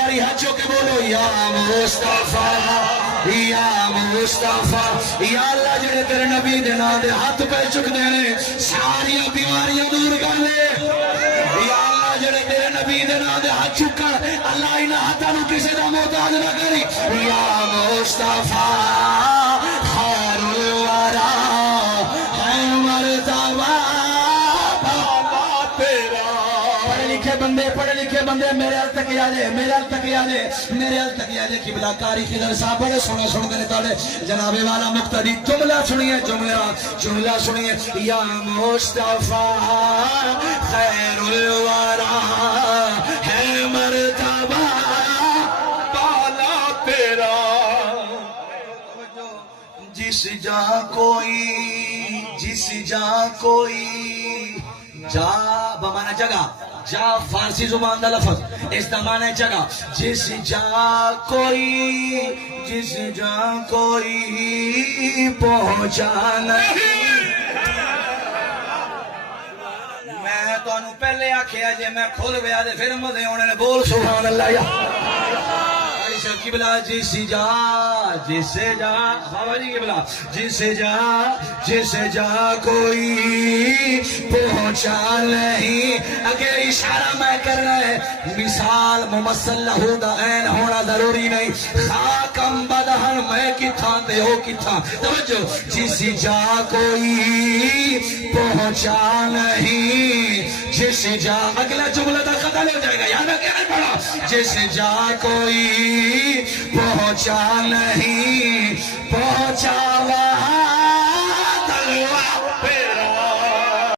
باری ہاتھوں کے بولو یا مصطفیٰ یا مصطفیٰ یا اللہ جڑے تیرے نبی دے نام دے ہاتھ پہ چک دینے ساری بیماریاں دور کر لے یا اللہ جڑے تیرے نبی دے نام دے ہاتھ چکر اللہ انہاں ہاتھاں نو کسے دا محتاج نہ کری یا مصطفیٰ خیر الورا ہے مرتبہ پڑھے لکھے بندے میرے حال تک یادے میرے حال تک یادے میرے حال تک یادے قبلہ کاری خضر صاحب بڑے سنے سن گنے تاڑے جناب والا مقتدی جملہ سنیے جملہ سنیے یا مصطفیٰ خیر الورا ہے مرتبہ بالا تیرا جس جا کوئی جا بمانا جگہ جا فارسی زبان دا لفظ اس دا معنی جگہ جس جا کوئی پہنچا نہیں میں تو انہوں پہلے آکھیا جے میں کھول گیا دے پھر مدے ہونے نے بول سبحان اللہ یا قبلہ جس جا بابا جی قبلہ جس جا کوئی پہنچا نہیں اگر اشارہ میں کرنا ہے مثال ممثل لہو دا عین ہونا ضروری نہیں خاکم بدہن میں کتھاں دے ہو کتھاں توجہ جس جا کوئی پہنچا نہیں جس جا اگلا جملہ دا قتل ہو جائے گا یہاں میں کیا پڑھا جس جا کوئی پہنچا نہیں پہنچا وہاں